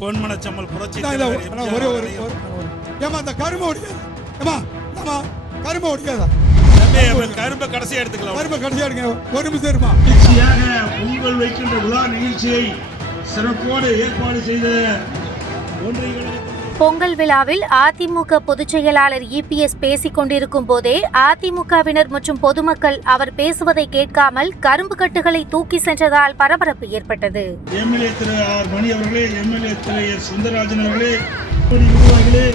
பொன்மனச்சம்மல் புரட்சி ஒரே ஒரு ஏமா அந்த கரும்பு ஓடிக்காத ஏமா ஆமா கரும்பு ஓடிக்காதா கரும்பை கடைசியா எடுத்துக்கலாம். கரும்பை கடைசியா எடுங்க. ஒரு நிமிஷம் இருமா. நிகழ்ச்சியாக பொங்கல் வைக்கின்ற விழா நிகழ்ச்சியை சிறப்போடு ஏற்பாடு செய்த பொங்கல் விழாவில் அதிமுக பொதுச் செயலாளர் இபிஎஸ் பேசிக் கொண்டிருக்கும் போதே அதிமுகவினர் மற்றும் பொதுமக்கள் அவர் பேசுவதை கேட்காமல் கரும்பு கட்டுகளை தூக்கி சென்றதால் பரபரப்பு ஏற்பட்டது. எம்எல்ஏ திரு ஆர் மணி அவர்களே, எம்எல்ஏ திரு எஸ் சுந்தரராஜன் அவர்களே, நிர்வாகிகளே,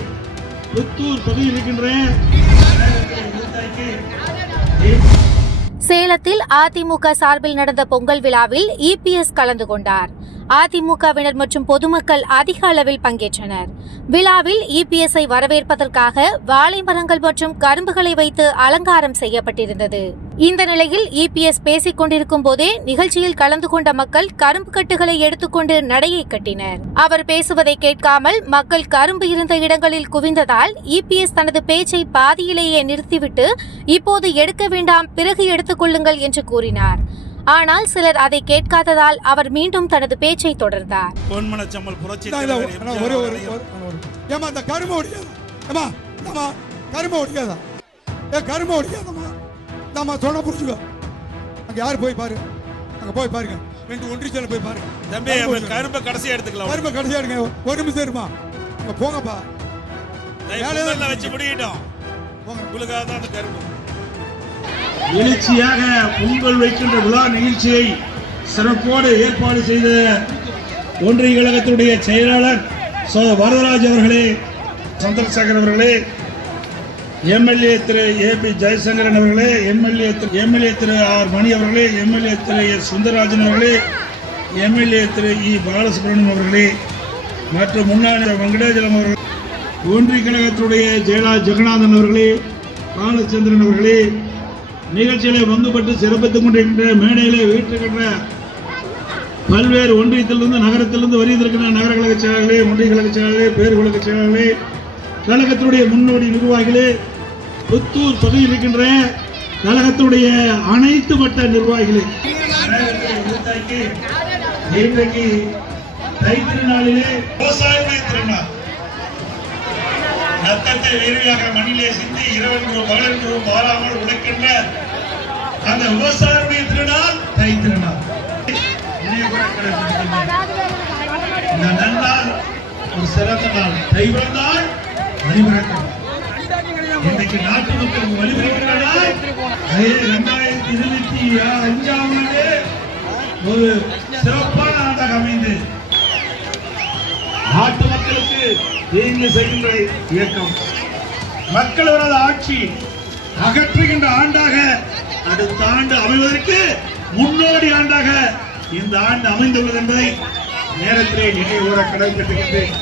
புத்தூர் பகுதியில் இருக்கின்ற சேலத்தில் அதிமுக சார்பில் நடந்த பொங்கல் விழாவில் இபிஎஸ் கலந்து கொண்டார். அதிமுகவினர் மற்றும் பொதுமக்கள் அதிக அளவில் பங்கேற்றனர். விழாவில் இபிஎஸ்ஐ வரவேற்பதற்காக வாழை மரங்கள் மற்றும் கரும்புகளை வைத்து அலங்காரம் செய்யப்பட்டிருந்தது. இந்த நிலையில் இபிஎஸ் பேசிக் கொண்டிருக்கும் போதே நிகழ்ச்சியில் கலந்து கொண்ட மக்கள் கரும்பு கட்டுகளை எடுத்துக்கொண்டு நடையை கட்டினர். அவர் பேசுவதை கேட்காமல் மக்கள் கரும்பு இருந்த இடங்களில் குவிந்ததால் இபிஎஸ் தனது பேச்சை பாதியிலேயே நிறுத்திவிட்டு இப்போது எடுக்க வேண்டாம், பிறகு எடுத்துக் கொள்ளுங்கள் என்று கூறினார். ஆனால் சிலர் அதை கேட்காததால் அவர் மீண்டும் தனது பேச்சை தொடர்ந்தார். பொன்மனச்சம்மல் புரட்சி ஒரே ஒரு ஏமா அந்த கரும்பு ஓடிக்காத ஏமா ஆமா கரும்பு ஓடிக்காதா கரும்பு ஓடிக்காதம்மா நம்ம சொன்ன புரிஞ்சுக்கோ. அங்க யாரு போய் பாரு, அங்க போய் பாருங்க, 2 ஒன்றியத்துல போய் பாருங்க. தம்பி கரும்பை கடைசியா எடுத்துக்கலாம். கரும்பை கடைசியா எடுங்க. ஒரு நிமிஷம் இருமா. அங்க போங்கப்பா. வேலையில வச்சு முடியிட்டோம். உங்களுக்காக தான் அந்த கரும்பு. எழுச்சியாக பொங்கல் வைக்கின்ற விழா நிகழ்ச்சியை சிறப்போடு ஏற்பாடு செய்த ஒன்றிய கழகத்தினுடைய செயலாளர் வரதராஜ் அவர்களே, சந்திரசேகர் அவர்களே, எம்எல்ஏ திரு ஏபி ஜெயசங்கரன் அவர்களே, எம்எல்ஏ திரு ஆர் மணி அவர்களே, எம்எல்ஏ திரு எஸ் சுந்தரராஜன் அவர்களே, எம்எல்ஏ திரு இ பாலசுப்ரமணியம் அவர்களே மற்றும் முன்னாள் வெங்கடேசலம் அவர்கள், ஒன்றிய கழகத்தினுடைய ஜெகநாதன் அவர்களே, பாலச்சந்திரன் அவர்களே, நிகழ்ச்சியிலே பங்குபட்டு சிறப்பித்துக் கொண்டிருக்கின்ற மேடையிலே வீட்டுக்கின்ற பல்வேறு ஒன்றியத்திலிருந்து நகரத்திலிருந்து வருகின்ற நகர கழக செயலாளர்களே, ஒன்றிய கழக செயலாளர்களே, பேர் கழக செயலாளர்களே, கழகத்தினுடைய முன்னோடி நிர்வாகிகளே, புத்தூர் பகுதியில் இருக்கின்ற கழகத்தினுடைய அனைத்து மட்ட நிர்வாகிகளே, இன்றைக்கு தைத்திருநாளிலே விவசாய திருநாள் ரத்தத்தை வேர்வையாக மண்ணிலே சிந்தி இரவென்றும் பகலென்றும் மாறாமல் உழைக்கின்ற அந்த விவசாயியுடைய திருநாள் தை திருநாள். இந்த நன்னாள் ஒரு சிறந்த நாள். தை பிறந்தால் வழிபிறக்கும். இன்றைக்கு நாட்டு மக்கள் வழிபிறக்கின்ற நாள் 2025 ஆண்டு ஒரு சிறப்பான ஆண்டாக அமைந்து நாட்டு மக்களுக்கு தீங்கு செய்கின்ற இயக்கம், மக்களோட ஆட்சி அகற்றுகின்ற ஆண்டாக அடுத்த ஆண்டு அமைவதற்கு முன்னோடி ஆண்டாக இந்த ஆண்டு அமைந்துள்ளது என்பதை நேரத்திலே நினைவுகூர கடமைப்பட்டிருக்கின்றேன்.